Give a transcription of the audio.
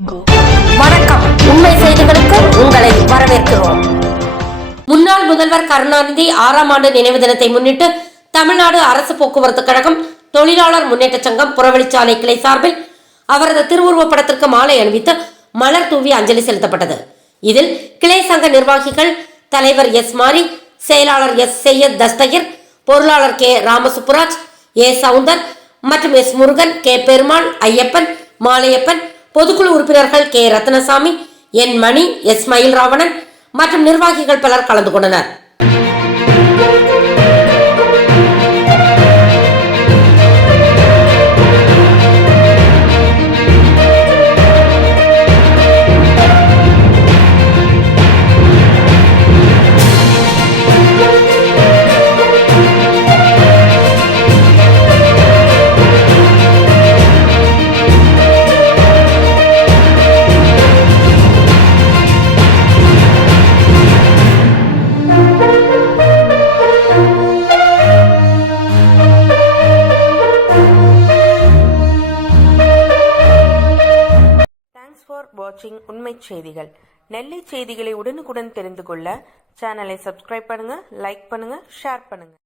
வணக்கம். உண்மை செய்திகளுக்கு உங்களை வரவேற்கிறோம். முன்னாள் முதல்வர் கருணாநிதி 6ஆம் ஆண்டு நினைவு தினத்தை முன்னிட்டு தமிழ்நாடு அரசு போக்குவரத்து கழகம் தொழிலாளர் முன்னேற்ற சங்கம் புறவழிச்சாலை கிளை சார்பில் அவரது திருவுருவப் படத்திற்கு மாலை அணிவித்து மலர் தூவி அஞ்சலி செலுத்தப்பட்டது. இதில் கிளை சங்க நிர்வாகிகள் தலைவர் எஸ் மாரி, செயலாளர் எஸ் செய்யத் தஸ்தகிர், பொருளாளர் கே ராமசுப்புராஜ், ஏ சவுந்தர் மற்றும் எஸ் முருகன், கே பெருமாள், ஐயப்பன், மாலையப்பன், பொதுக்குழு உறுப்பினர்கள் கே ரத்னசாமி, என் மணி, எஸ் மயில் ராவணன் மற்றும் நிர்வாகிகள் பலர் கலந்து கொண்டனர். ஃபார் வாட்சிங் உண்மை செய்திகள். நெல்லை செய்திகளை உடனுக்குடன் தெரிந்து கொள்ள சேனலை சப்ஸ்கிரைப் பண்ணுங்க, லைக் பண்ணுங்க, ஷேர் பண்ணுங்க.